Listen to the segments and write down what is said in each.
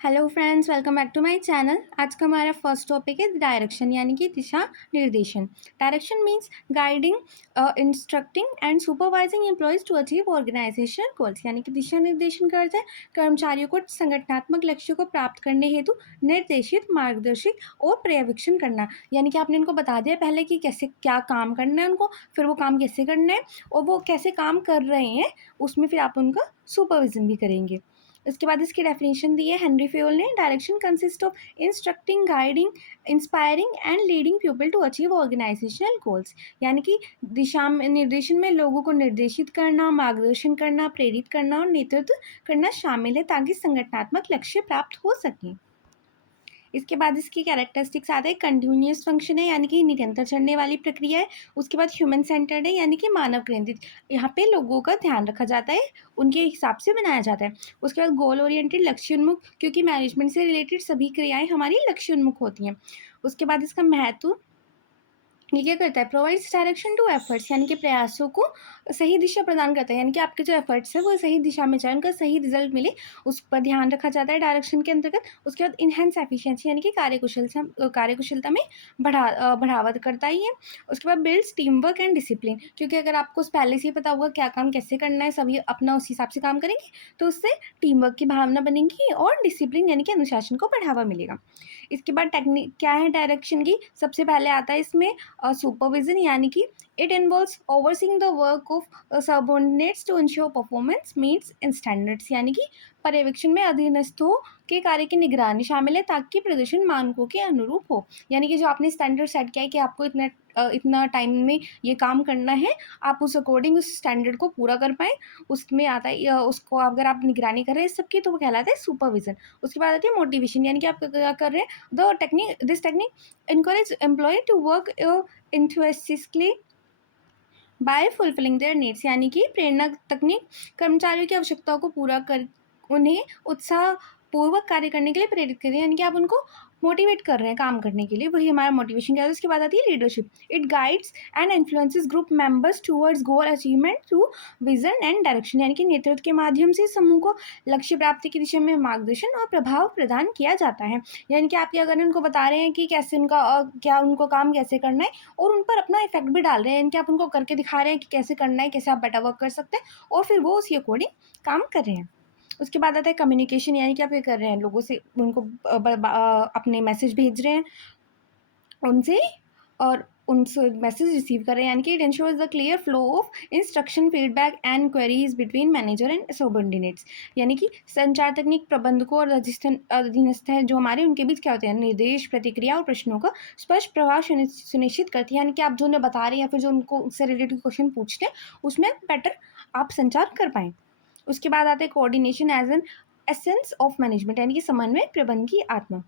Hello friends, welcome back to my channel. आज का हमारा फर्स्ट टॉपिक है डायरेक्शन, यानी कि दिशा निर्देशन। Direction means guiding, instructing and supervising employees to achieve organisational goals. यानी कि दिशा निर्देशन का अर्थ है कर्मचारियों को संगठनात्मक लक्ष्यों को प्राप्त करने हेतु निर्देशित, मार्गदर्शित और पर्यवेक्षण करना। यानी कि आपने उनको बता दिया पहले कि कैसे क्या काम करना है उनको, फिर वो काम कैसे करना है और वो कैसे काम कर रहे हैं, उसमें फिर आप उनका सुपरविजन भी करेंगे। इसके बाद इसकी डेफिनेशन दी है हेनरी फ्योल ने। Direction consist of instructing, guiding, inspiring and leading people to achieve organisational goals. यानी कि दिशा निर्देशन में लोगों को निर्देशित करना, मार्गदर्शन करना, प्रेरित करना और नेतृत्व करना शामिल है ताकि संगठनात्मक लक्ष्य प्राप्त हो सकें। इसके बाद इसकी कैरेक्टरिस्टिक्स आते हैं। कंटिन्यूस फंक्शन है, यानी कि निरंतर चलने वाली प्रक्रिया है। उसके बाद ह्यूमन सेंटर्ड है, यानी कि मानव केंद्रित। यहाँ पे लोगों का ध्यान रखा जाता है, उनके हिसाब से बनाया जाता है। उसके बाद गोल ओरिएंटेड, लक्ष्य उन्मुख, क्योंकि मैनेजमेंट से रिलेटेड सभी क्रियाएं हमारी लक्ष्य उन्मुख होती हैं। उसके बाद इसका महत्व, ये क्या करता है, प्रोवाइड्स डायरेक्शन टू एफर्ट्स, यानी कि प्रयासों को सही दिशा प्रदान करता है। यानी कि आपके जो एफर्ट्स है वो सही दिशा में जाए, उनका सही रिजल्ट मिले, उस पर ध्यान रखा जाता है डायरेक्शन के अंतर्गत। उसके बाद इनहेंस एफिशिएंसी, यानी कि कार्यकुशलता में बढ़ावा करता ही है। उसके बाद builds team work and discipline, क्योंकि अगर आपको पहले से ही पता होगा क्या काम कैसे करना है, सभी अपना उस हिसाब से काम करेंगे, तो उससे टीम वर्क की भावना बनेगी और डिसिप्लिन यानी कि अनुशासन को बढ़ावा मिलेगा। इसके बाद टेक्निक क्या है डायरेक्शन की, सबसे पहले आता है इसमें सुपरविजन, यानी कि it involves overseeing the work of subordinates to ensure performance meets in standards. यानी कि पर्यवेक्षण में अधीनस्थों के कार्य की निगरानी शामिल है ताकि प्रदर्शन मानकों के अनुरूप हो। यानी कि जो आपने स्टैंडर्ड सेट किया है कि आपको इतना टाइम में ये काम करना है, आप उस अकॉर्डिंग उस स्टैंडर्ड को पूरा कर पाएँ, उसमें आता है उसको अगर आप निगरानी कर रहे हैं सबकी, तो वो कहलाता है सुपरविजन। उसके बाद आती है मोटिवेशन, यानी कि आप क्या कर रहे हैं, this technique encourage employee to work enthusiastically by fulfilling their needs. यानी कि प्रेरणा तकनीक कर्मचारियों की आवश्यकताओं को पूरा कर उन्हें उत्साह पूर्वक कार्य करने के लिए प्रेरित करें। यानी कि आप उनको मोटिवेट कर रहे हैं काम करने के लिए, वही हमारा मोटिवेशन क्या है। उसके बाद आती है leadership. It guides and influences group members towards goal achievement through vision and direction. यानी कि नेतृत्व के माध्यम से समूह को लक्ष्य प्राप्ति की दिशा में मार्गदर्शन और प्रभाव प्रदान किया जाता है। यानी कि आप अगर उनको बता रहे हैं कि कैसे उनका क्या उनको काम कैसे करना है, और उन पर अपना इफेक्ट भी डाल रहे हैं, यानी कि आप उनको करके दिखा रहे हैं कि कैसे करना है, कैसे आप बेटर वर्क कर सकते हैं, और फिर वो उसी अकॉर्डिंग काम कर रहे हैं। उसके बाद आता है कम्युनिकेशन, यानी कि आप ये कर रहे हैं लोगों से, उनको अपने मैसेज भेज रहे हैं उनसे, और उनसे मैसेज रिसीव कर रहे हैं। यानी कि it ensures the clear flow of instruction, feedback and queries between manager and subordinates. यानी कि संचार तकनीक प्रबंधकों और अधीनस्थ हैं जो हमारे, उनके बीच क्या होते हैं, निर्देश, प्रतिक्रिया और प्रश्नों का स्पष्ट प्रभाव सुनिश्चित करती है। यानी कि आप जो उन्हें बता रहे हैं या फिर जो उनको उससे रिलेटेड क्वेश्चन पूछते हैं, उसमें बेटर आप संचार कर पाएँ। उसके बाद आते हैं coordination as an essence of management, यानी कि समन्वय प्रबंध की आत्मा।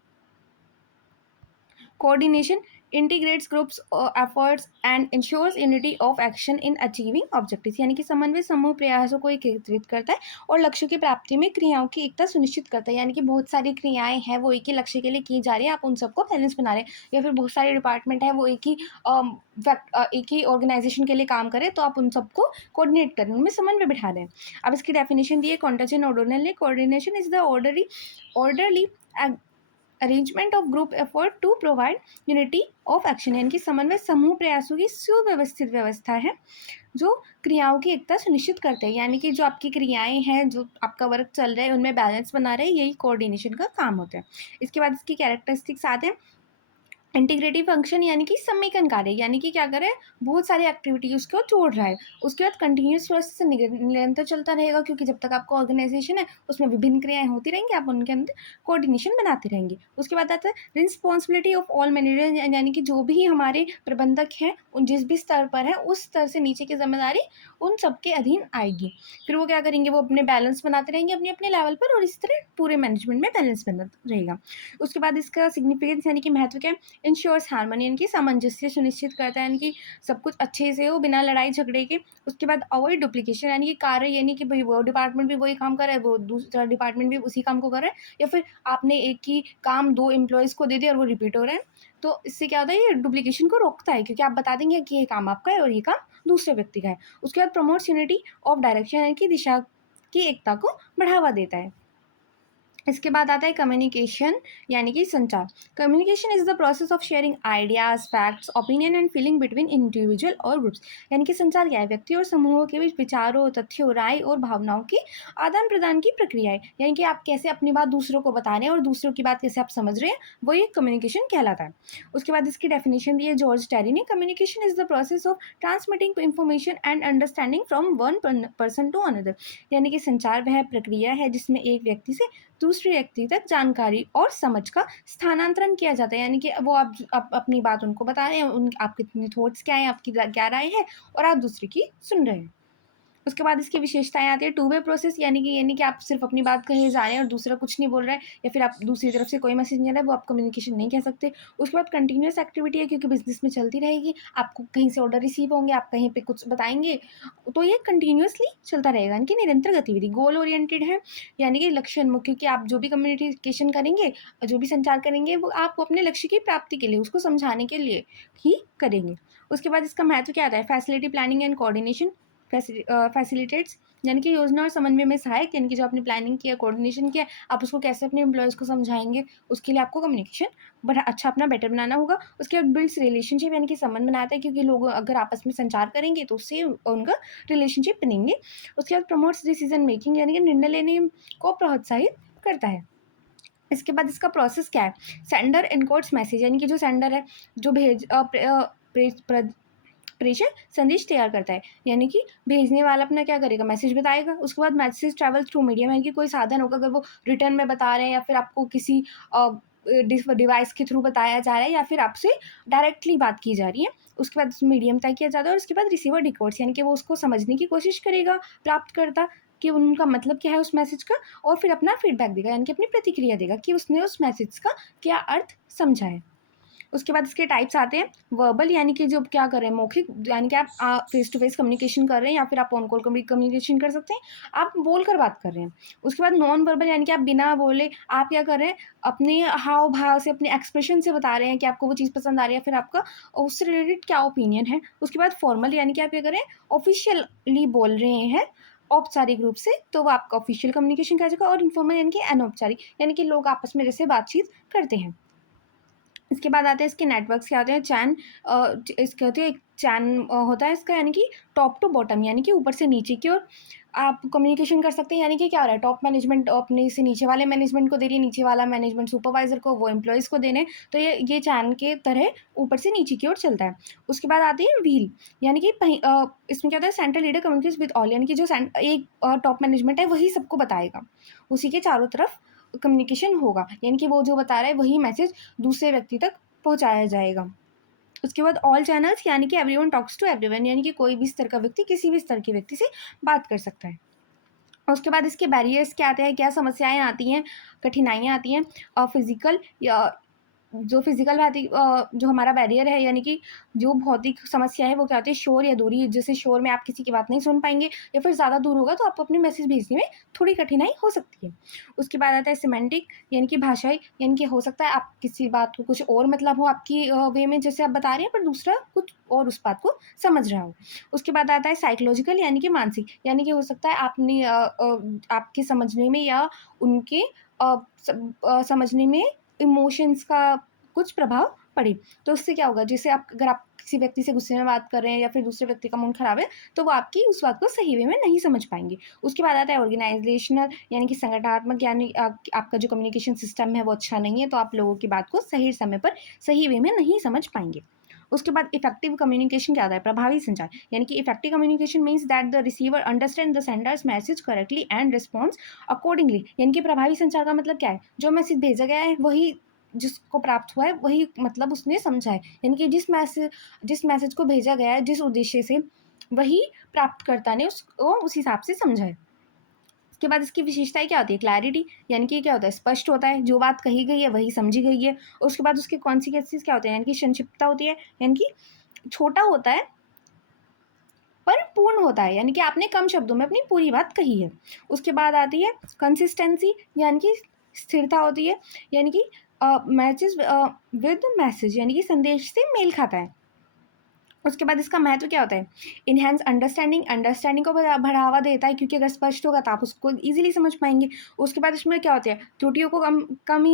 Coordination integrates groups efforts and ensures unity of action in achieving objectives। यानी कि समन्वय समूह प्रयासों को एकत्रित करता है और लक्ष्यों की प्राप्ति में क्रियाओं की एकता सुनिश्चित करता है। यानी कि बहुत सारी क्रियाएं हैं वो एक ही लक्ष्य के लिए की जा रही है, आप उन सबको बैलेंस बना रहे हैं, या फिर बहुत सारे डिपार्टमेंट है वो एक ही ऑर्गेनाइजेशन के लिए काम करें, तो आप उन सबको कोऑर्डिनेट करें, उनमें समन्वय बिठा रहे हैं। अब इसकी डेफिनेशन दी है कॉन्टेजेंट ऑर्डोनल ने। Coordination is the orderly arrangement of group effort to provide unity of action. यानी कि समन्वय समूह प्रयासों की सुव्यवस्थित व्यवस्था है जो क्रियाओं की एकता सुनिश्चित करते हैं। यानी कि जो आपकी क्रियाएं हैं, जो आपका वर्क चल रहा है, उनमें बैलेंस बना रहे, यही कोऑर्डिनेशन का काम होता है। इसके बाद इसकी कैरेक्टरिस्टिक्स आते हैं। इंटीग्रेटिव फंक्शन, यानी कि समेकन कार्य, यानी कि क्या करे, बहुत सारी एक्टिविटीज़ को जोड़ रहा है। उसके बाद कंटिन्यूस प्रोसेस से निरंतर चलता रहेगा, क्योंकि जब तक आपका ऑर्गेनाइजेशन है उसमें विभिन्न क्रियाएं होती रहेंगी, आप उनके अंदर कोऑर्डिनेशन बनाते रहेंगे। उसके बाद आता है रिस्पॉन्सिबिलिटी ऑफ ऑल मैनेजर, यानी कि जो भी हमारे प्रबंधक हैं, उन जिस भी स्तर पर है उस स्तर से नीचे की जिम्मेदारी उन सबके अधीन आएगी। फिर वो क्या करेंगे, वो अपने बैलेंस बनाते रहेंगे अपने अपने लेवल पर, और इस तरह पूरे मैनेजमेंट में बैलेंस बना रहेगा। उसके बाद इसका सिग्निफिकेंस, यानी कि महत्व क्या है, इंश्योर्स हार्मनी, यानी कि सामंजस्य सुनिश्चित करता है, यानी कि सब कुछ अच्छे से हो बिना लड़ाई झगड़े के। उसके बाद अवॉइड डुप्लीकेशन, यानी कि कार्य, यानी कि भाई वो डिपार्टमेंट भी वही काम कर रहा है, वो दूसरा डिपार्टमेंट भी उसी काम को कर रहा है, या फिर आपने एक ही काम दो एम्प्लॉयज़ को दे दिया और वो रिपीट हो रहा है, तो इससे क्या होता है, ये डुप्लीकेशन को रोकता है, क्योंकि आप बता देंगे कि ये काम आपका है और ये काम दूसरे व्यक्ति का है। उसके बाद प्रमोट्स यूनिटी ऑफ डायरेक्शन, यानी कि दिशा की एकता को बढ़ावा देता है। इसके बाद आता है कम्युनिकेशन यानी कि संचार। Communication is the process of sharing ideas, facts, opinion and feeling between individual और ग्रुप्स। यानी कि संचार क्या है? व्यक्ति और समूहों के बीच विचारों, तथ्यों, राय और भावनाओं की आदान प्रदान की प्रक्रिया है। यानी कि आप कैसे अपनी बात दूसरों को बता रहे हैं और दूसरों की बात कैसे आप समझ रहे हैं, वो ये कम्युनिकेशन कहलाता है। उसके बाद इसकी डेफिनेशन दी है जॉर्ज टेरी ने। Communication is the process of transmitting information and understanding from one person to another. यानी कि संचार वह प्रक्रिया है जिसमें एक व्यक्ति से दूसरे व्यक्ति तक जानकारी और समझ का स्थानांतरण किया जाता है। यानी कि वो आप अपनी बात उनको बता रहे हैं, उन आपके कितने थॉट्स क्या हैं, आपकी क्या राय है, और आप दूसरे की सुन रहे हैं। उसके बाद इसकी विशेषताएं आती है टू वे प्रोसेस। यानी कि आप सिर्फ अपनी बात कहे जा रहे हैं और दूसरा कुछ नहीं बोल रहा है, या फिर आप दूसरी तरफ से कोई मैसेज नहीं आ रहा है, वो आप कम्युनिकेशन नहीं कह सकते। उसके बाद कंटिन्यूस एक्टिविटी है, क्योंकि बिजनेस में चलती रहेगी, आपको कहीं से ऑर्डर रिसीव होंगे, आप कहीं पे कुछ बताएंगे, तो ये कंटिन्यूसली चलता रहेगा, यानी कि निरंतर गतिविधि। गोल ओरिएंटेड है, यानी कि लक्ष्य उन्मुख, क्योंकि आप जो भी कम्युनिकेशन करेंगे, जो भी संचार करेंगे, वो आप अपने लक्ष्य की प्राप्ति के लिए, उसको समझाने के लिए ही करेंगे। उसके बाद इसका महत्व क्या आता है? Facility, planning and coordination facilitates, यानी कि योजना और समन्वय में सहायक। यानी कि जो आपने प्लानिंग किया, कोऑर्डिनेशन किया, आप उसको कैसे अपने एम्प्लॉयज़ को समझाएंगे, उसके लिए आपको कम्युनिकेशन बड़ा अच्छा अपना बेटर बनाना होगा। उसके बाद बिल्ड्स रिलेशनशिप, यानी कि संबंध बनाता है, क्योंकि लोग अगर आपस में संचार करेंगे तो उससे उनका रिलेशनशिप बनेंगे। उसके बाद प्रमोट्स डिसीजन मेकिंग, यानी कि निर्णय लेने को प्रोत्साहित करता है। इसके बाद इसका प्रोसेस क्या है? सेंडर एनकोड्स मैसेज, यानी कि जो सेंडर है, जो प्रेषक संदेश तैयार करता है। यानी कि भेजने वाला अपना क्या करेगा? मैसेज बताएगा। उसके बाद मैसेज ट्रैवल थ्रू मीडियम, यानी कि कोई साधन होगा, अगर वो रिटर्न में बता रहे हैं या फिर आपको किसी डिवाइस के थ्रू बताया जा रहा है या फिर आपसे डायरेक्टली बात की जा रही है। उसके बाद मीडियम तय किया जाता है और उसके बाद रिसीवर डिकोड्स, यानी कि वो उसको समझने की कोशिश करेगा प्राप्तकर्ता, कि उनका मतलब क्या है उस मैसेज का, और फिर अपना फीडबैक देगा, यानी कि अपनी प्रतिक्रिया देगा कि उसने उस मैसेज का क्या अर्थ समझा है। उसके बाद इसके टाइप्स आते हैं वर्बल, यानी कि जो क्या कर रहे हैं, मौखिक, यानी कि आप फेस टू फेस कम्युनिकेशन कर रहे हैं या फिर आप ऑन कॉल कम्युनिकेशन कर सकते हैं, आप बोल कर बात कर रहे हैं। उसके बाद नॉन वर्बल, यानी कि आप बिना बोले आप क्या कर रहे हैं, अपने हाव भाव से, अपने एक्सप्रेशन से बता रहे हैं कि आपको वो चीज़ पसंद आ रही है, फिर आपका उससे रिलेटेड क्या ओपिनियन है। उसके बाद फॉर्मल, यानी कि आप क्या करें, ऑफिशियली बोल रहे हैं औपचारिक रूप से, तो वो आपका ऑफिशियल कम्युनिकेशन कहा जाएगा। और इनफॉर्मल, यानी कि अनौपचारिक, यानी कि लोग आपस में जैसे बातचीत करते हैं। इसके बाद आते हैं इसके नेटवर्क्स क्या होते हैं? चैन, इसके होते हैं, एक चैन होता है इसका, यानी कि टॉप टू बॉटम, यानी कि ऊपर से नीचे की ओर आप कम्युनिकेशन कर सकते हैं। यानी कि क्या हो रहा है, टॉप मैनेजमेंट अपने से नीचे वाले मैनेजमेंट को दे रही है, नीचे वाला मैनेजमेंट सुपरवाइजर को, वो एम्प्लॉयज़ को देने, तो ये चैन के तरह ऊपर से नीचे की ओर चलता है। उसके बाद आती है व्हील, यानी कि इसमें क्या होता है, central leader communicates with all, यानी कि जो एक टॉप मैनेजमेंट है वही सबको बताएगा, उसी के चारों तरफ कम्युनिकेशन होगा, यानी कि वो जो बता रहा है वही मैसेज दूसरे व्यक्ति तक पहुंचाया जाएगा। उसके बाद ऑल चैनल्स, यानी कि एवरीवन टॉक्स टू एवरीवन, यानी कि कोई भी स्तर का व्यक्ति किसी भी स्तर के व्यक्ति से बात कर सकता है। उसके बाद इसके बैरियर्स क्या आते हैं, क्या समस्याएं आती हैं, कठिनाइयाँ आती हैं? फिजिकल या जो फिजिकल जो हमारा बैरियर है, यानी कि जो भौतिक समस्या है, वो क्या होती है, शोर या दूरी। जैसे शोर में आप किसी की बात नहीं सुन पाएंगे, या फिर ज़्यादा दूर होगा तो आपको अपने मैसेज भेजने में थोड़ी कठिनाई हो सकती है। उसके बाद आता है सिमेंटिक, यानी कि भाषाई, यानी कि हो सकता है आप किसी बात को कुछ और मतलब हो आपकी वे में, जैसे आप बता रहे हैं, पर दूसरा कुछ और उस बात को समझ रहा हो। उसके बाद आता है साइकोलॉजिकल, यानी कि मानसिक, यानी कि हो सकता है आपने आपके समझने में या उनके समझने में इमोशंस का कुछ प्रभाव पड़े। तो उससे क्या होगा, जैसे अगर आप किसी व्यक्ति से गुस्से में बात कर रहे हैं या फिर दूसरे व्यक्ति का मूड खराब है, तो वो आपकी उस बात को सही वे में नहीं समझ पाएंगे। उसके बाद आता है ऑर्गेनाइजेशनल, यानी कि संगठनात्मक, यानी आपका जो कम्युनिकेशन सिस्टम है वो अच्छा नहीं है, तो आप लोगों की बात को सही समय पर सही वे में नहीं समझ पाएंगे। उसके बाद इफेक्टिव कम्युनिकेशन क्या होता है? प्रभावी संचार, यानी कि effective communication means that the receiver understand the Sanders message correctly and response accordingly. यानी कि प्रभावी संचार का मतलब क्या है? जो मैसेज भेजा गया है वही जिसको प्राप्त हुआ है वही मतलब उसने समझा है, यानी कि जिस मैसेज को भेजा गया है, जिस उद्देश्य से, वही प्राप्तकर्ता ने उसको उस हिसाब से समझा है। उसके बाद इसकी विशेषताएं क्या होती है? क्लैरिटी, यानी कि क्या होता है, स्पष्ट होता है, जो बात कही गई है वही समझी गई है। उसके बाद उसके कॉन्सिक्वेंसेस क्या होते हैं, यानी कि संक्षिप्तता होती है, यानी कि छोटा होता है पर पूर्ण होता है, यानी कि आपने कम शब्दों में अपनी पूरी बात कही है। उसके बाद आती है कंसिस्टेंसी, यानी कि स्थिरता होती है, यानी कि मैसेज विद मैसेज, यानी कि संदेश से मेल खाता है। उसके बाद इसका महत्व क्या होता है? इनहैंस अंडरस्टैंडिंग, अंडरस्टैंडिंग को बढ़ावा देता है, क्योंकि अगर स्पष्ट होगा तो आप उसको ईजिली समझ पाएंगे। उसके बाद इसमें क्या होता है? त्रुटियों को कम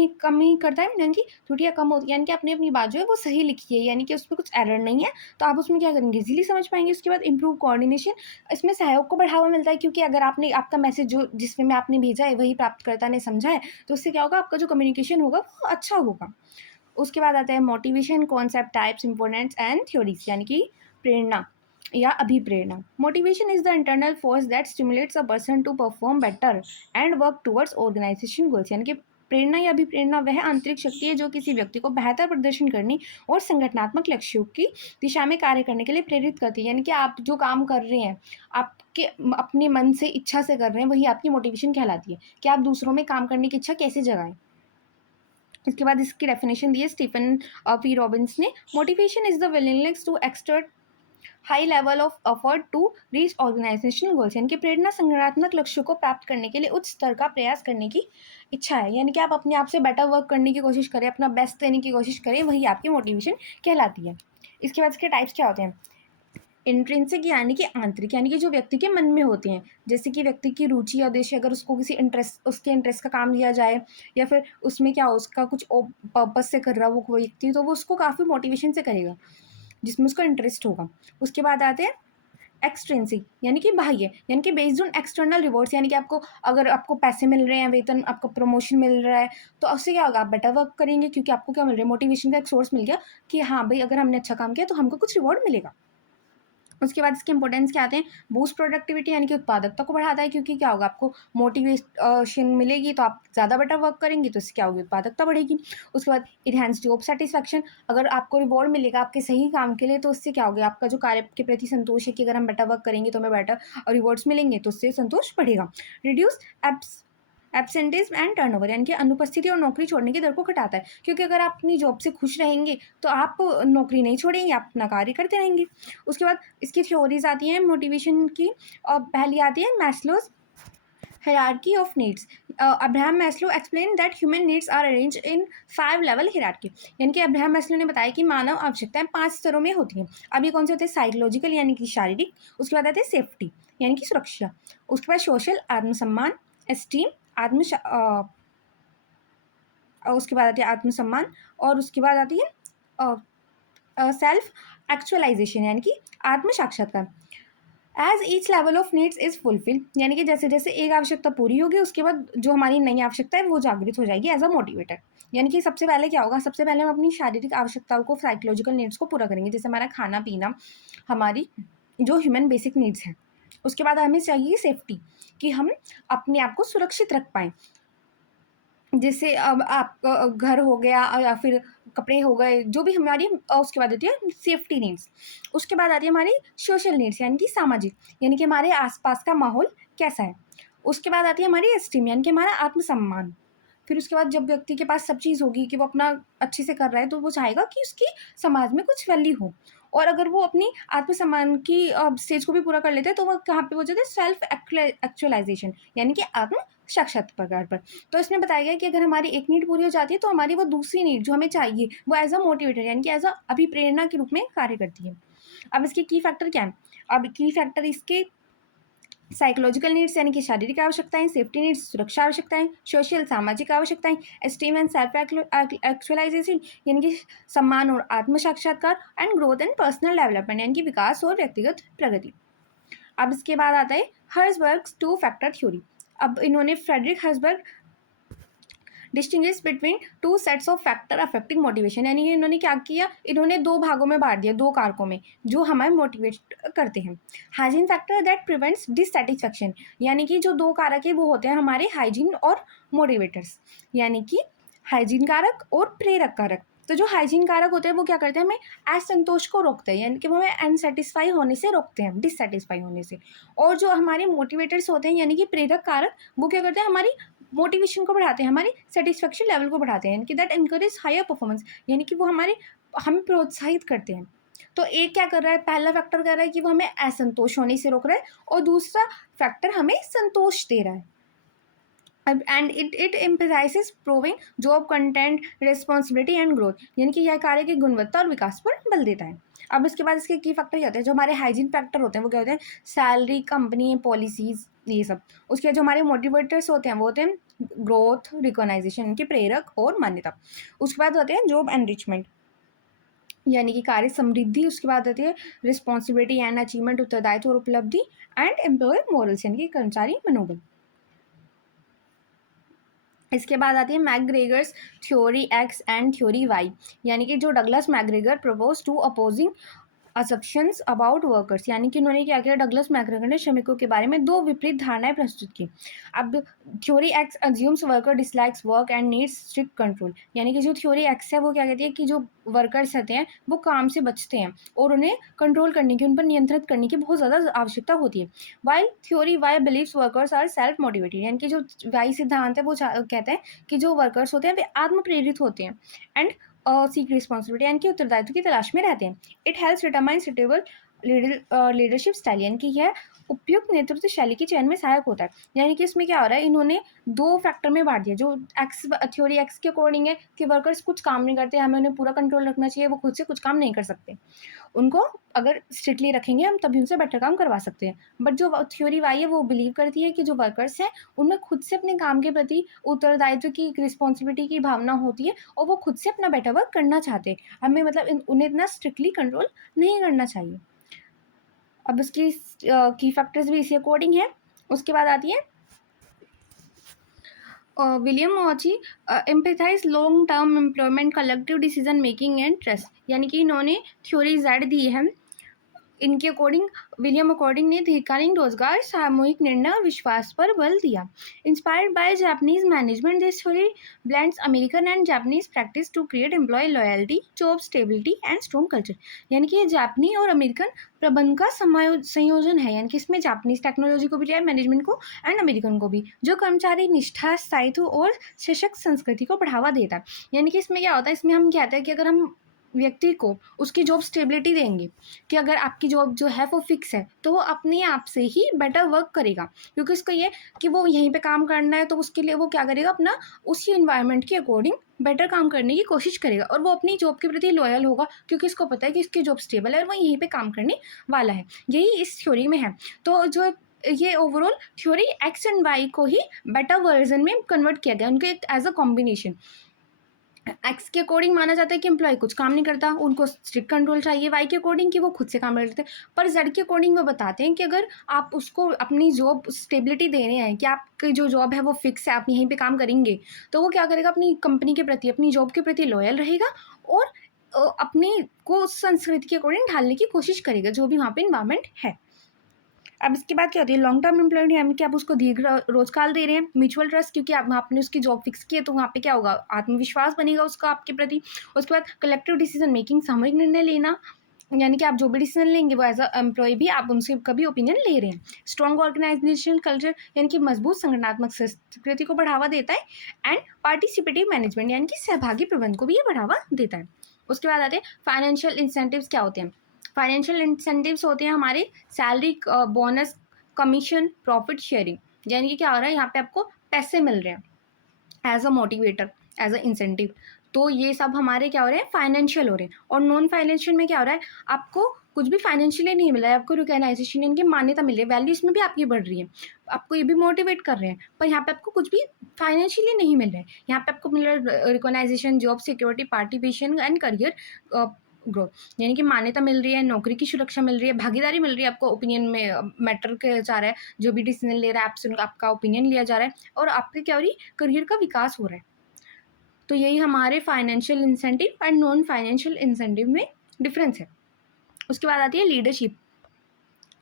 ही करता है, यानी कि त्रुटियाँ कम होती है, यानी कि अपनी अपनी बात जो है वो सही लिखी है, यानी कि उसमें कुछ एरर नहीं है, तो आप उसमें क्या करेंगे? ईजिली समझ पाएंगे। उसके बाद इंप्रूव कोऑर्डिनेशन, इसमें सहयोग को बढ़ावा मिलता है, क्योंकि अगर आपने आपका मैसेज जो जिसमें आपने भेजा है वही प्राप्तकर्ता ने समझा है, तो उससे क्या होगा? आपका जो कम्युनिकेशन होगा वो अच्छा होगा। उसके बाद आता है motivation, concept, types, importance and theories, यानी कि प्रेरणा या अभिप्रेरणा। Motivation is the internal force that stimulates a person to perform better and work towards organisation goals, यानी कि प्रेरणा या अभिप्रेरणा वह आंतरिक शक्ति है जो किसी व्यक्ति को बेहतर प्रदर्शन करने और संगठनात्मक लक्ष्यों की दिशा में कार्य करने के लिए प्रेरित करती है। यानी कि आप जो काम कर रहे हैं, आपके अपने मन से इच्छा से कर रहे हैं, वही आपकी मोटिवेशन कहलाती है कि आप दूसरों में काम करने की इच्छा कैसे जगाएं। इसके बाद इसकी डेफिनेशन दी है स्टीफन पी रॉबिन्स ने। Motivation is the willingness to exert high level of effort to reach organisational goals, यानी कि प्रेरणा संगठनात्मक लक्ष्यों को प्राप्त करने के लिए उच्च स्तर का प्रयास करने की इच्छा है, यानी कि आप अपने आप से बेटर वर्क करने की कोशिश करें, अपना बेस्ट देने की कोशिश करें, वही आपकी मोटिवेशन कहलाती है। इसके बाद इसके टाइप्स क्या होते हैं? इंट्रिंसिक यानी कि आंतरिक, यानी कि जो व्यक्ति के मन में होते हैं, जैसे कि व्यक्ति की रुचि या उद्देश्य, अगर उसको किसी इंटरेस्ट उसके इंटरेस्ट का काम दिया जाए, या फिर उसमें क्या हो, उसका कुछ पर्पस से कर रहा वो कोई व्यक्ति, तो वो उसको काफ़ी मोटिवेशन से करेगा जिसमें उसका इंटरेस्ट होगा। उसके बाद आते हैं एक्सट्रेंसिक, यानी कि बाह्य, यानी कि बेस्ड ऑन एक्सटर्नल रिवॉर्ड्स, यानी कि आपको अगर आपको पैसे मिल रहे हैं, वेतन, आपको प्रमोशन मिल रहा है, तो उससे क्या होगा? आप बेटर वर्क करेंगे, क्योंकि आपको क्या मिल रहा है? मोटिवेशन का एक सोर्स मिल गया कि हाँ भाई, अगर हमने अच्छा काम किया तो हमको कुछ रिवॉर्ड मिलेगा। उसके बाद इसके इंपॉर्टेंस क्या आते हैं? बूस्ट प्रोडक्टिविटी, यानी कि उत्पादकता को बढ़ाता है, क्योंकि क्या होगा? आपको मोटिवेशन मिलेगी तो आप ज़्यादा बेटर वर्क करेंगे, तो इससे क्या होगी? उत्पादकता बढ़ेगी। उसके बाद इनहैंस जॉब सेटिस्फैक्शन, अगर आपको रिवॉर्ड मिलेगा आपके सही काम के लिए, तो उससे क्या होगा? आपका जो कार्य के प्रति संतोष है कि अगर हम बेटर वर्क करेंगे तो हमें बेटर रिवॉर्ड्स मिलेंगे, तो उससे संतोष बढ़ेगा। Reduce apps absenteeism and turnover, यानी कि अनुपस्थिति और नौकरी छोड़ने की दर को घटाता है, क्योंकि अगर आप अपनी जॉब से खुश रहेंगे तो आप नौकरी नहीं छोड़ेंगे, आप अपना कार्य करते रहेंगे। उसके बाद इसकी थ्योरीज आती हैं मोटिवेशन की, और पहली आती है Maslow's hierarchy of needs. Abraham Maslow explain that human needs are arrange in 5 level hierarchy, यानी कि अब्राहम मैस्लो ने बताया कि मानव आवश्यकताएं 5 स्तरों में होती हैं। अब ये कौन से होते हैं? साइकोलॉजिकल, यानी कि शारीरिक। उसके बाद आते हैं सेफ्टी, यानी कि सुरक्षा। उसके बाद सोशल, आत्मसम्मान, एस्टीम, आत्म उसके बाद आती है आत्मसम्मान, और उसके बाद आती है सेल्फ एक्चुअलाइजेशन, यानी कि आत्म साक्षात्कार। As each level of needs is fulfil, यानी कि जैसे जैसे एक आवश्यकता पूरी होगी, उसके बाद जो हमारी नई आवश्यकता है वो जागृत हो जाएगी एज अ मोटिवेटर। यानी कि सबसे पहले क्या होगा? सबसे पहले हम अपनी शारीरिक आवश्यकताओं को, साइकोलॉजिकल नीड्स को पूरा करेंगे, जैसे हमारा खाना पीना, हमारी जो ह्यूमन बेसिक नीड्स हैं। उसके बाद हमें चाहिए सेफ्टी, कि हम अपने आप को सुरक्षित रख पाएँ, जैसे अब आपका घर हो गया, या फिर कपड़े हो गए, जो भी हमारी उसके बाद आती है सेफ्टी नीड्स। उसके बाद आती है हमारी सोशल नीड्स, यानी कि सामाजिक, यानी कि हमारे आसपास का माहौल कैसा है। उसके बाद आती है हमारी एस्टीम, यानी कि हमारा आत्मसम्मान। फिर उसके बाद जब व्यक्ति के पास सब चीज़ होगी कि वो अपना अच्छे से कर रहा है, तो वो चाहेगा कि उसकी समाज में कुछ वैल्यू हो। और अगर वो अपनी आत्मसम्मान की स्टेज को भी पूरा कर लेते हैं, तो वो कहाँ पे हो जाते हैं? सेल्फ एक्चुअलाइजेशन, यानी कि आत्म साक्षात्कार पर। तो इसमें बताया गया कि अगर हमारी एक नीड पूरी हो जाती है, तो हमारी वो दूसरी नीड जो हमें चाहिए, वो एज अ मोटिवेटर, यानी कि एज अ अभिप्रेरणा के रूप में कार्य करती है। अब इसके की फैक्टर क्या है? अब की फैक्टर इसके साइकोलॉजिकल नीड्स, यानी कि शारीरिक आवश्यकताएं, सेफ्टी नीड्स, सुरक्षा आवश्यकताएं, सोशल सामाजिक आवश्यकताएं, एस्टीम एंड सेल्फ एक्चुअलाइजेशन, यानी कि सम्मान और आत्म साक्षात्कार, and growth and personal development, यानी कि विकास और व्यक्तिगत प्रगति। अब इसके बाद आता है हर्सबर्ग टू फैक्टर थ्योरी। अब इन्होंने Frederick Herzberg distinguish between two sets of factor affecting motivation, यानी कि इन्होंने क्या किया? इन्होंने दो भागों में बांट दिया, दो कारकों में जो हमें मोटिवेट करते हैं। Hygiene factor that prevents dissatisfaction, यानी कि जो दो कारक है वो होते हैं हमारे हाइजीन और मोटिवेटर्स, यानी कि हाइजीन कारक और प्रेरक कारक। तो जो हाइजीन कारक होते हैं वो क्या करते हैं? हमें असंतोष को रोकते हैं, यानी कि वो हमें अनसेटिस्फाई होने से रोकते हैं, डिससेटिस्फाई होने से। और जो हमारे मोटिवेटर्स होते हैं, यानी कि प्रेरक कारक, वो क्या करते हैं? हमारी मोटिवेशन को बढ़ाते हैं, हमारी सेटिस्फेक्शन लेवल को बढ़ाते हैं, यानी कि दैट इनकरेज हायर परफॉर्मेंस, यानी कि वो हमारे हमें प्रोत्साहित करते हैं। तो एक क्या कर रहा है? पहला फैक्टर कर रहा है कि वो हमें असंतोष होने से रोक रहा है, और दूसरा फैक्टर हमें संतोष दे रहा है। And it emphasises proving job content, responsibility and growth, यानी कि यह कार्य की गुणवत्ता और विकास पर बल देता है। अब इसके बाद इसके की फैक्टर क्या होते हैं, जो हमारे हाइजीन फैक्टर होते हैं वो क्या होते हैं, सैलरी, कंपनी पॉलिसीज, ये सब। उसके बाद जो हमारे मोटिवेटर्स होते हैं वो होते हैं ग्रोथ, रिकॉग्नाइजेशन के प्रेरक और मान्यता। उसके बाद होते हैं जॉब एनरिचमेंट यानी कि कार्य समृद्धि। उसके बाद होती है रिस्पॉन्सिबिलिटी एंड अचीवमेंट, उत्तरदायित्व और उपलब्धि। एंड एम्प्लॉय मोरल्स यानी कि कर्मचारी मनोबल। इसके बाद आती है McGregor's theory X and theory Y, यानी कि जो Douglas McGregor propose two opposing assumptions about workers, यानी कि उन्होंने क्या किया, डगलस मैकग्रेगर ने श्रमिकों के बारे में दो विपरीत धारणाएं प्रस्तुत की। अब theory x assumes worker dislikes work and needs strict control, यानी कि जो थ्योरी एक्स है वो क्या कहती है कि जो वर्कर्स होते हैं वो काम से बचते हैं और उन्हें कंट्रोल करने की, उन पर नियंत्रित करने की बहुत ज़्यादा आवश्यकता होती है। While theory Y believes workers are self motivated, यानी कि जो वाई सिद्धांत है वो कहते हैं कि जो वर्कर्स होते हैं वे आत्म प्रेरित होते हैं एंड सीक रिस्पॉन्सिबिलिटी यानी कि उत्तरदायित्व की तलाश में रहते हैं। It helps determine suitable leadership style, यानी कि यह उपयुक्त नेतृत्व शैली के चयन में सहायक होता है। यानी कि इसमें क्या हो रहा है, इन्होंने दो फैक्टर में बांट दिया। जो एक्स थ्योरी एक्स के अकॉर्डिंग है कि वर्कर्स कुछ काम नहीं करते, हमें उन्हें पूरा कंट्रोल रखना चाहिए, वो खुद से कुछ काम नहीं कर सकते, उनको अगर स्ट्रिक्टली रखेंगे हम तभी उनसे बेटर काम करवा सकते हैं। बट जो थ्योरी वाई है वो बिलीव करती है कि जो वर्कर्स हैं उनमें खुद से अपने काम के प्रति उत्तरदायित्व की, रिस्पॉन्सिबिलिटी की भावना होती है और वो खुद से अपना बेटर वर्क करना चाहते हैं। हमें मतलब उन्हें इतना स्ट्रिक्टली कंट्रोल नहीं करना चाहिए। अब उसकी की फैक्टर्स भी इसी अकॉर्डिंग है। उसके बाद आती है William Ouchi emphasise long term employment, collective decision making and trust, यानी कि इन्होंने थ्योरी जेड दी है। इनके अकॉर्डिंग विलियम अकॉर्डिंग ने दीर्घकालीन रोजगार, सामूहिक निर्णय और विश्वास पर बल दिया। Inspired by Japanese management, this theory blends American and Japanese practice to create employee loyalty, job stability and strong culture, यानी कि ये जापानी और अमेरिकन प्रबंध का संयोजन है। यानी कि इसमें जापानीज टेक्नोलॉजी को भी लिया है, मैनेजमेंट को, एंड अमेरिकन को भी, जो कर्मचारी निष्ठा, स्थायित्व और सशक्त संस्कृति को बढ़ावा देता है। यानी कि इसमें क्या होता है, इसमें हम कहते हैं कि अगर हम व्यक्ति को उसकी जॉब स्टेबिलिटी देंगे कि अगर आपकी जॉब जो है वो फिक्स है तो वो अपने आप से ही बेटर वर्क करेगा, क्योंकि उसको ये कि वो यहीं पे काम करना है तो उसके लिए वो क्या करेगा, अपना उसी इन्वायरमेंट के अकॉर्डिंग बेटर काम करने की कोशिश करेगा और वो अपनी जॉब के प्रति लॉयल होगा, क्योंकि इसको पता है कि इसकी जॉब स्टेबल है और वो यहीं पे काम करने वाला है। यही इस थ्योरी में है। तो जो ये overall theory X and Y को ही बेटर वर्जन में कन्वर्ट किया गया, उनके एज अ कॉम्बिनेशन। एक्स के अकॉर्डिंग माना जाता है कि एम्प्लॉय कुछ काम नहीं करता, उनको स्ट्रिक्ट कंट्रोल चाहिए। वाई के अकॉर्डिंग कि वो खुद से काम करते हैं। पर जेड के अकॉर्डिंग वो बताते हैं कि अगर आप उसको अपनी जॉब स्टेबिलिटी दे रहे हैं कि आपकी जो जॉब है वो फिक्स है, आप यहीं पे काम करेंगे, तो वो क्या करेगा, अपनी कंपनी के प्रति, अपनी जॉब के प्रति लॉयल रहेगा और अपने को उस संस्कृति के अकॉर्डिंग ढालने की कोशिश करेगा जो भी वहाँ पे इन्वायरमेंट है। अब इसके बाद क्या होती है लॉन्ग टर्म एम्प्लॉयमेंट, यानी कि आप उसको दीर्घ रोजगार दे रहे हैं। म्यूचुअल ट्रस्ट, क्योंकि आप आपने उसकी जॉब फिक्स की है तो वहाँ पे क्या होगा, आत्मविश्वास बनेगा उसका आपके प्रति। उसके बाद कलेक्टिव डिसीजन मेकिंग, सामूहिक निर्णय लेना, यानी कि आप जो भी डिसीजन लेंगे वो एज अ एम्प्लॉय भी आप उनसे कभी ओपिनियन ले रहे हैं। स्ट्रॉन्ग ऑर्गेनाइजेशन कल्चर, यानी कि मजबूत संगठनात्मक संस्कृति को बढ़ावा देता है। एंड पार्टिसिपेटिव मैनेजमेंट, यानी कि सहभागी प्रबंधन को भी ये बढ़ावा देता है। उसके बाद आते हैं फाइनेंशियल इंसेंटिव्स। क्या होते हैं फाइनेंशियल इंसेंटिव्स, होते हैं हमारे salary, bonus, commission, profit sharing, यानी कि क्या हो रहा है, यहाँ पे आपको पैसे मिल रहे हैं as a motivator, as a incentive. तो ये सब हमारे क्या हो रहे हैं, फाइनेंशियल हो रहे हैं। और नॉन फाइनेंशियल में क्या हो रहा है, आपको कुछ भी फाइनेंशियली नहीं मिला है, आपको रिकॉग्नाइजेशन, इनकी मान्यता मिल रही है, वैल्यू इसमें भी आपकी बढ़ रही है, आपको ये भी मोटिवेट कर रहे हैं, पर यहाँ पे आपको कुछ भी फाइनेंशियली नहीं मिल रहा है। यहाँ पे आपको मिल रहा है recognization, job security, participation and career growth, यानी कि मान्यता मिल रही है, नौकरी की सुरक्षा मिल रही है, भागीदारी मिल रही है, आपको ओपिनियन में मैटर किया जा रहा है, जो भी डिसीजन ले रहा है आपसे आपका ओपिनियन लिया जा रहा है और आपके क्या हो रही है, करियर का विकास हो रहा है। तो यही हमारे financial incentive and non financial incentive में डिफरेंस है। उसके बाद आती है लीडरशिप,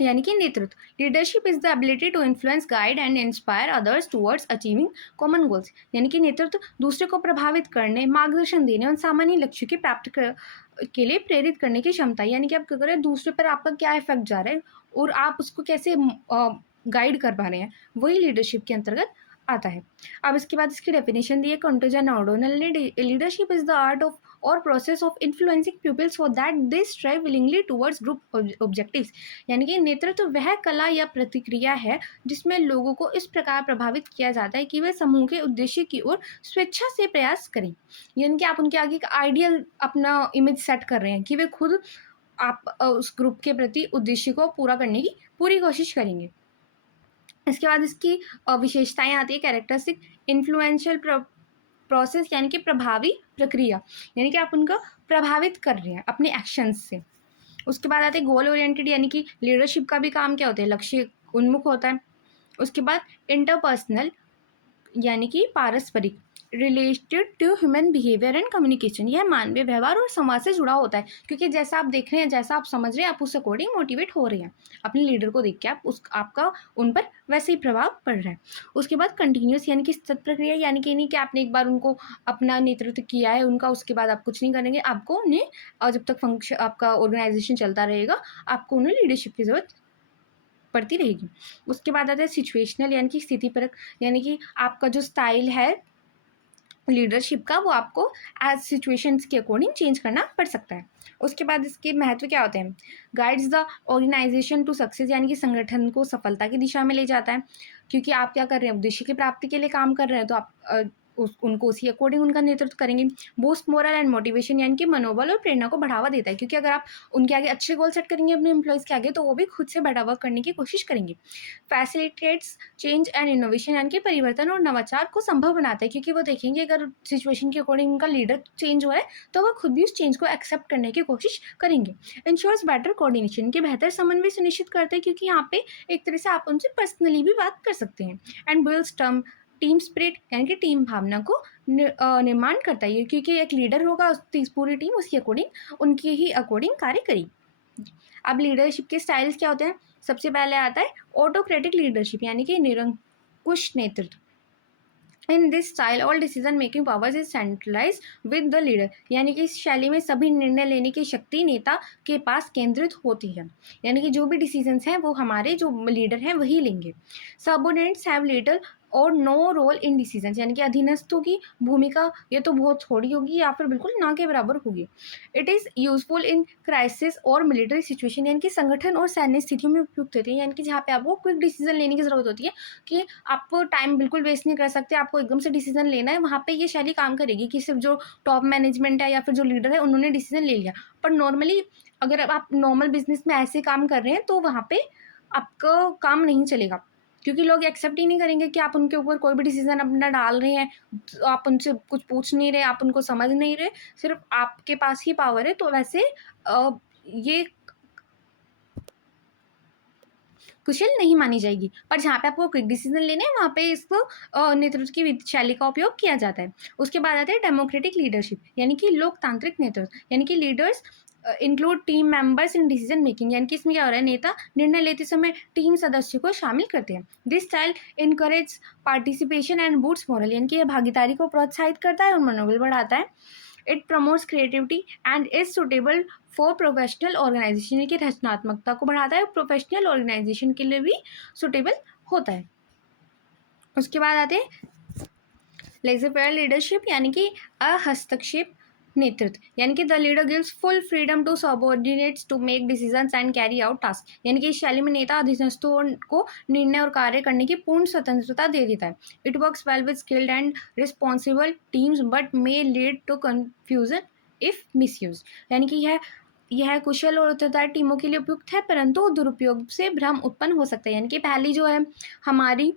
यानी कि नेतृत्व। Leadership is the ability to influence, guide and inspire others towards achieving common goals, यानी कि नेतृत्व दूसरे को प्रभावित करने, मार्गदर्शन देने और सामान्य लक्ष्य की प्राप्त के लिए प्रेरित करने की क्षमता, यानी कि आप क्या कर रहे हैं, दूसरे पर आपका क्या इफेक्ट जा रहा है और आप उसको कैसे गाइड कर पा रहे हैं, वही लीडरशिप के अंतर्गत आता है। अब इसके बाद इसकी डेफिनेशन दी है कंटोजा ओडोनल ने, leadership is the art of or process of influencing people so that they strive willingly towards group objectives, यानी कि नेतृत्व वह कला या प्रतिक्रिया है जिसमें लोगों को इस प्रकार प्रभावित किया जाता है कि वे समूह के उद्देश्य की ओर स्वेच्छा से प्रयास करें, यानी कि आप उनके आगे एक आइडियल अपना इमेज सेट कर रहे हैं कि वे खुद आप उस ग्रुप के प्रति उद्देश्य को पूरा करने की पूरी कोशिश करेंगे। इसके बाद इसकी विशेषताएँ आती है, कैरेक्टरिस्टिक, इन्फ्लुएंशियल प्रोसेस यानी कि प्रभावी प्रक्रिया, यानी कि आप उनको प्रभावित कर रहे हैं अपने एक्शंस से। उसके बाद आते हैं गोल ओरिएंटेड, यानी कि लीडरशिप का भी काम क्या होता है, लक्ष्य उन्मुख होता है। उसके बाद इंटरपर्सनल, यानी कि पारस्परिक, related to human behaviour and communication, यह मानवीय व्यवहार और समाज से जुड़ा होता है, क्योंकि जैसा आप देख रहे हैं, जैसा आप समझ रहे हैं, आप उस अकॉर्डिंग मोटिवेट हो रहे हैं अपने लीडर को देख के, आपका उन पर वैसे ही प्रभाव पड़ रहा है। उसके बाद कंटिन्यूस, यानी कि सतत प्रक्रिया, यानी कि नहीं कि आपने एक बार उनको अपना नेतृत्व किया है उनका, उसके बाद आप कुछ नहीं करेंगे, आपको उन्हें जब तक फंक्शन आपका ऑर्गेनाइजेशन चलता रहेगा, आपको उन्हें लीडरशिप की जरूरत पड़ती रहेगी। उसके बाद आता है सिचुएशनल, यानी कि स्थिति परक, यानी कि आपका जो स्टाइल है लीडरशिप का, वो आपको एज सिचुएशंस के अकॉर्डिंग चेंज करना पड़ सकता है। उसके बाद इसके महत्व क्या होते हैं, guides the organisation to success, यानी कि संगठन को सफलता की दिशा में ले जाता है, क्योंकि आप क्या कर रहे हैं, उद्देश्य की प्राप्ति के लिए काम कर रहे हैं, तो आप उनको उसी अकॉर्डिंग उनका नेतृत्व करेंगे। बूस्ट मोरल एंड मोटिवेशन, यानी कि मनोबल और प्रेरणा को बढ़ावा देता है, क्योंकि अगर आप उनके आगे अच्छे गोल सेट करेंगे अपने एम्प्लॉयज़ के आगे, तो वो भी खुद से बेटर वर्क करने की कोशिश करेंगे। फैसिलिटेट्स चेंज एंड इनोवेशन, यानी कि परिवर्तन और नवाचार को संभव बनाता है, क्योंकि वो देखेंगे अगर सिचुएशन के अकॉर्डिंग उनका लीडर चेंज हो रहा है, तो वो खुद भी उस चेंज को एक्सेप्ट करने की कोशिश करेंगे। इंश्योर्स बेटर कोऑर्डिनेशन, के बेहतर समन्वय सुनिश्चित करते हैं, क्योंकि यहाँ पे एक तरह से आप उनसे पर्सनली भी बात कर सकते हैं। एंड बिल्ड्स टीम स्पिरिट, यानी कि टीम भावना को निर्माण करता है, क्योंकि एक लीडर होगा, पूरी टीम उसके अकॉर्डिंग, उनके ही अकॉर्डिंग कार्य करेगी। अब लीडरशिप के स्टाइल्स क्या होते हैं, सबसे पहले आता है ऑटोक्रेटिक लीडरशिप, यानी कि निरंकुश नेतृत्व। In this style all decision making powers is centralise with the leader, यानी कि इस शैली में सभी निर्णय लेने की शक्ति नेता के पास केंद्रित होती है, यानी कि जो भी डिसीजंस हैं वो हमारे जो लीडर हैं वही लेंगे। सबऑर्डिनेट्स हैव लिटिल और नो रोल इन डिसीजंस, यानी कि अधीनस्थों की भूमिका ये तो बहुत थोड़ी होगी या फिर बिल्कुल ना के बराबर होगी। It is useful in crisis और मिलिट्री सिचुएशन, यानी कि संगठन और सैन्य स्थितियों में उपयुक्त होती है, यानी कि जहाँ पे आपको क्विक डिसीजन लेने की जरूरत होती है, कि आप टाइम बिल्कुल वेस्ट नहीं कर सकते, आपको एकदम से डिसीजन लेना है, वहाँ पे ये शैली काम करेगी कि सिर्फ जो टॉप मैनेजमेंट है या फिर जो लीडर है उन्होंने डिसीजन ले लिया। पर नॉर्मली अगर आप नॉर्मल बिजनेस में ऐसे काम कर रहे हैं, तो वहाँ पे आपका काम नहीं चलेगा, क्योंकि लोग एक्सेप्ट ही नहीं करेंगे कि आप उनके ऊपर कोई भी डिसीजन अपना डाल रहे हैं, तो आप उनसे कुछ पूछ नहीं रहे, आप उनको समझ नहीं रहे, सिर्फ आपके पास ही पावर है, तो वैसे ये कुशल नहीं मानी जाएगी। पर जहाँ पे आपको क्विक डिसीजन लेने हैं, वहाँ पे इसको नेतृत्व की शैली का उपयोग किया जाता है। उसके बाद आता है डेमोक्रेटिक लीडरशिप, यानी कि लोकतांत्रिक नेतृत्व, यानी कि leaders include team members in decision making, यानी कि इसमें क्या हो रहा है, नेता निर्णय लेते समय टीम सदस्यों को शामिल करते हैं। This style encourage participation and boots moral, यानी कि यह भागीदारी को प्रोत्साहित करता है और मनोबल बढ़ाता है। It promotes creativity and is suitable for professional organisation, यानी कि रचनात्मकता को बढ़ाता है, प्रोफेशनल ऑर्गेनाइजेशन के लिए भी सुटेबल होता है। उसके बाद आते हैं लेज़र फेयर लीडरशिप, यानी कि अहस्तक्षेप नेतृत्व, यानी कि the leader gives full freedom to subordinates to make decisions and carry out task, यानी कि इस शैली में नेता अधीनस्थों को निर्णय और कार्य करने की पूर्ण स्वतंत्रता दे देता है। It works well with skilled and responsible teams but may lead to confusion if misuse, यानी कि यह कुशल और उत्तरदायी टीमों के लिए उपयुक्त है, परंतु दुरुपयोग से भ्रम उत्पन्न हो सकता है। यानी कि पहली जो है हमारी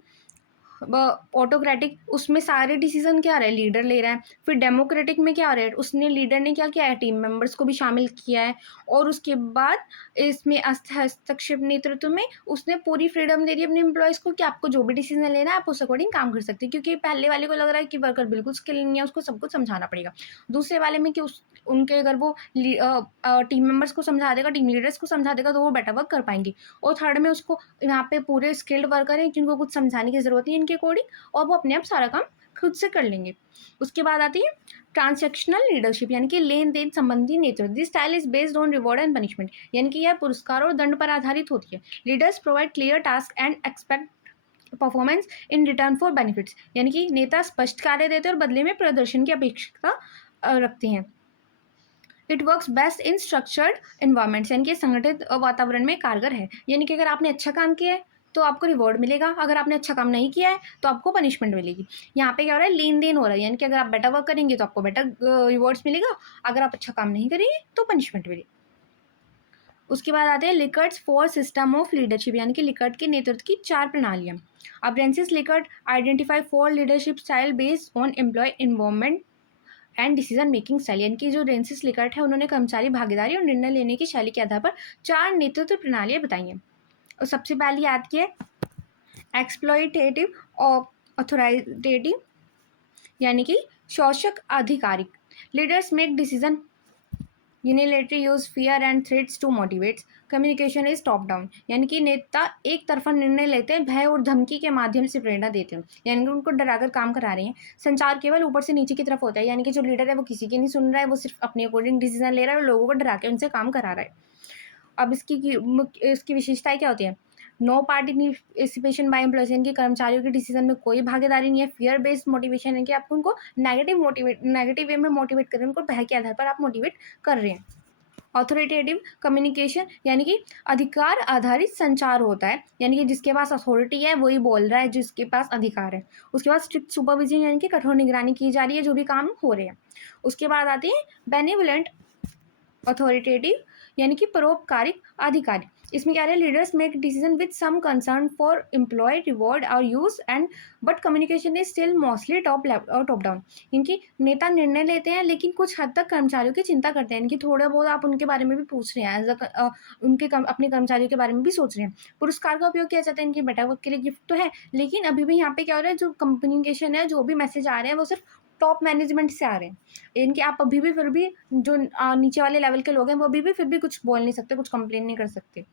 ऑटोक्रेटिक, उसमें सारे डिसीजन क्या रहे, लीडर ले रहा है। फिर डेमोक्रेटिक में क्या हो रहा है, उसने लीडर ने क्या किया है, टीम मेंबर्स को भी शामिल किया है। और उसके बाद इसमें हस्तक्षेप नेतृत्व में उसने पूरी फ्रीडम दे दी अपने एम्प्लॉयज़ को कि आपको जो भी डिसीजन लेना है आप उस अकॉर्डिंग काम कर सकते हैं, क्योंकि पहले वाले को लग रहा है कि वर्कर बिल्कुल स्किल नहीं है, उसको सब कुछ समझाना पड़ेगा। दूसरे वाले में कि उनके अगर वो टीम मेंबर्स को समझा देगा, टीम लीडर्स को समझा देगा, तो वो बेटर वर्क कर पाएंगे। और थर्ड में उसको यहाँ पे पूरे स्किल्ड वर्कर हैं जिनको कुछ समझाने की जरूरत नहीं है इनके अकॉर्डिंग, और वो अपने आप सारा काम खुद से कर लेंगे। उसके बाद आती है ट्रांसैक्शनल लीडरशिप, यानी कि लेन देन संबंधी नेतृत्व। This style is based on reward and punishment, यानी कि यह पुरस्कार और दंड पर आधारित होती है। Leaders provide clear task and expect performance in return for benefits, यानी कि नेता स्पष्ट कार्य देते हैं और बदले में प्रदर्शन की अपेक्षा रखते हैं। It works best in structured environments, यानी कि संगठित वातावरण में कारगर है, यानी कि अगर आपने अच्छा काम किया है तो आपको रिवॉर्ड मिलेगा, अगर आपने अच्छा काम नहीं किया है तो आपको पनिशमेंट मिलेगी। यहाँ पे क्या हो रहा है, लेन देन हो रहा है, यानी कि अगर आप बेटर वर्क करेंगे तो आपको बेटर रिवॉर्ड्स मिलेगा, अगर आप अच्छा काम नहीं करेंगे तो पनिशमेंट मिलेगी। उसके बाद आते हैं लिकर्ट्स 4 सिस्टम ऑफ लीडरशिप, यानी कि लिकर्ट के नेतृत्व की 4 प्रणालियाँ। अब Rensis Likert identify 4 leadership style based on employee involvement and decision making style, यानी कि जो ब्रेंसिस लिकर्ट है उन्होंने कर्मचारी भागीदारी और निर्णय लेने की शैली के आधार पर 4 नेतृत्व प्रणालियाँ बताई हैं। और सबसे पहली आती है एक्सप्लॉयटेटिव और अथॉरिटेटिव, यानी कि शोषक आधिकारिक। Leaders make decision unilaterally use fear and threats to motivate. Communication is top down, यानी कि नेता एक तरफा निर्णय लेते हैं, भय और धमकी के माध्यम से प्रेरणा देते हैं, यानी कि उनको डराकर काम करा रहे हैं। संचार केवल ऊपर से नीचे की तरफ होता है, यानी कि जो लीडर है वो किसी की नहीं सुन रहा है, वो सिर्फ अपने अकॉर्डिंग डिसीजन ले रहा है और लोगों को डरा के उनसे काम करा रहा है। अब इसकी विशेषताएं क्या होती है? नो पार्टिसिपेशन बाय एम्प्लॉयज, यानी कि कर्मचारियों के डिसीजन में कोई भागीदारी नहीं है। फियर बेस्ड मोटिवेशन, यानी कि आप उनको नेगेटिव वे में मोटिवेट कर रहे हैं, उनको भय के आधार पर आप मोटिवेट कर रहे हैं। ऑथोरिटेटिव कम्युनिकेशन, यानी कि अधिकार आधारित संचार होता है, यानी कि जिसके पास अथॉरिटी है वही बोल रहा है, जिसके पास अधिकार है। उसके बाद स्ट्रिक्ट सुपरविजन, यानी कि कठोर निगरानी की जा रही है जो भी काम हो रहे हैं। उसके बाद आते हैं बेनिवोलेंट अथॉरिटेटिव, यानी कि परोपकारिक अधिकारी। इसमें क्या है? Leaders make decision with some concern for employee reward or use and but communication is still mostly top down, इनकी नेता निर्णय लेते हैं लेकिन कुछ हद तक कर्मचारियों की चिंता करते हैं, इनकी थोड़ा बहुत आप उनके बारे में भी पूछ रहे हैं, अपने कर्मचारियों के बारे में भी सोच रहे हैं। पुरस्कार का उपयोग किया जाता है, इनकी बेटा वर्क के लिए गिफ्ट तो है, लेकिन अभी भी यहाँ पे क्या हो रहा है, जो कम्युनिकेशन है, जो भी मैसेज आ रहे हैं वो सिर्फ टॉप मैनेजमेंट से आ रहे हैं। इनके आप अभी भी फिर भी जो नीचे वाले लेवल के लोग हैं वो अभी भी फिर भी कुछ बोल नहीं सकते, कुछ कंप्लेन नहीं कर सकते।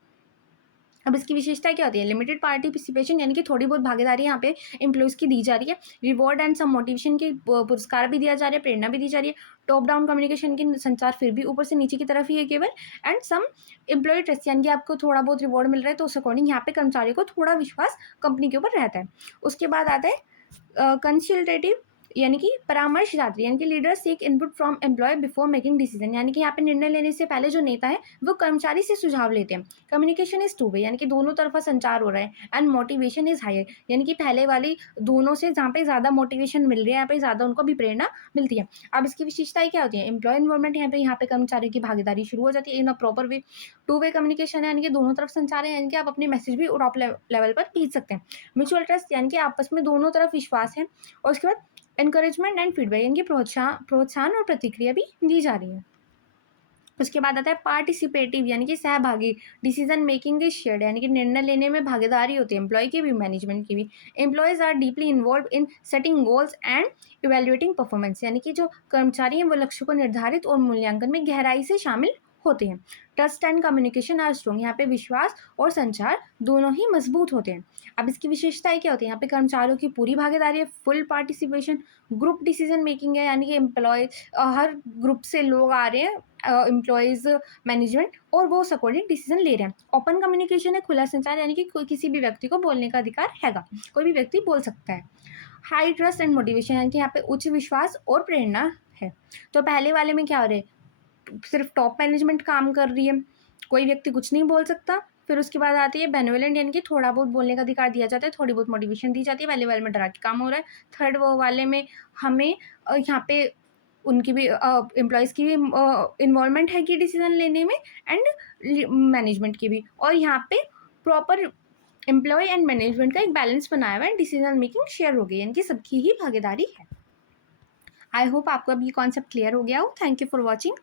अब इसकी विशेषता क्या होती है? लिमिटेड पार्टिसिपेशन, यानी कि थोड़ी बहुत भागीदारी यहाँ पे एम्प्लॉयज़ की दी जा रही है। रिवॉर्ड एंड सम मोटिवेशन की पुरस्कार भी दिया जा रहा है, प्रेरणा भी दी जा रही है। टॉप डाउन कम्युनिकेशन की संचार फिर भी ऊपर से नीचे की तरफ ही है केवल। एंड सम एम्प्लॉय ट्रस्ट, यानी कि आपको थोड़ा बहुत रिवॉर्ड मिल रहा है तो उस अकॉर्डिंग यहाँ पे कर्मचारियों को थोड़ा विश्वास कंपनी के ऊपर रहता है। उसके बाद आता है कंसल्टेटिव, यानी कि परामर्शदात्री, यानी कि leader seek input from employ before making decision, यानी कि यहाँ पे निर्णय लेने से पहले जो नेता है वो कर्मचारी से सुझाव लेते हैं। कम्युनिकेशन इज टू वे, यानी कि दोनों तरफा संचार हो रहा है। एंड मोटिवेशन इज हायर, यानी कि पहले वाली दोनों से जहाँ पे ज़्यादा मोटिवेशन मिल रही है, यहाँ पे ज़्यादा उनको भी प्रेरणा मिलती है। अब इसकी विशेषताएं क्या होती है? एम्प्लॉय इन्वॉल्वमेंट, यहाँ पे कर्मचारियों की भागीदारी शुरू हो जाती है in a proper way. Two way communication है, यानी कि दोनों तरफ संचार है, यानी कि आप अपने मैसेज भी टॉप लेवल पर भेज सकते हैं। म्यूचुअल ट्रस्ट, यानी कि आपस में दोनों तरफ विश्वास है। और उसके बाद एनकरेजमेंट एंड फीडबैक, यानी कि प्रोत्साहन और प्रतिक्रिया भी दी जा रही है। उसके बाद आता है पार्टिसिपेटिव, यानी कि सहभागी। डिसीजन मेकिंग इज शेयर्ड, यानी कि निर्णय लेने में भागीदारी होती है, एम्प्लॉय की भी मैनेजमेंट की भी। Employees are deeply involve in setting goals and evaluating performance, यानी कि जो कर्मचारी हैं वो लक्ष्य को निर्धारित और मूल्यांकन में गहराई से शामिल होते हैं। Trust and communication are strong, यहाँ पे विश्वास और संचार दोनों ही मजबूत होते हैं। अब इसकी विशेषताएं क्या होती है? यहाँ पे कर्मचारियों की पूरी भागीदारी है, full participation. Group decision making है, यानी कि एम्प्लॉय हर ग्रुप से लोग आ रहे हैं, एम्प्लॉयज़ मैनेजमेंट, और वो उस अकॉर्डिंग डिसीजन ले रहे हैं। ओपन कम्युनिकेशन है, खुला संचार, यानी कि किसी भी व्यक्ति को बोलने का अधिकार हैगा, कोई भी व्यक्ति बोल सकता है। हाई ट्रस्ट एंड मोटिवेशन, यानी कि यहाँ पे उच्च विश्वास और प्रेरणा है। तो पहले वाले में क्या हो रहा है? सिर्फ टॉप मैनेजमेंट काम कर रही है, कोई व्यक्ति कुछ नहीं बोल सकता। फिर उसके बाद आती है बेनेवोलेंट, यानी कि थोड़ा बहुत बोलने का अधिकार दिया जाता है, थोड़ी बहुत मोटिवेशन दी जाती है। पहले वाले में डरा के काम हो रहा है। थर्ड वो वाले में हमें यहाँ पे उनकी भी एम्प्लॉयज़ की भी इन्वॉल्वमेंट है कि डिसीजन लेने में, एंड मैनेजमेंट की भी। और यहाँ पे प्रॉपर एम्प्लॉय एंड मैनेजमेंट का एक बैलेंस बनाया हुआ है, डिसीजन मेकिंग शेयर हो गई, यानी कि सबकी ही भागीदारी है। आई होप आपको अब ये कॉन्सेप्ट क्लियर हो गया हो। Thank you for watching.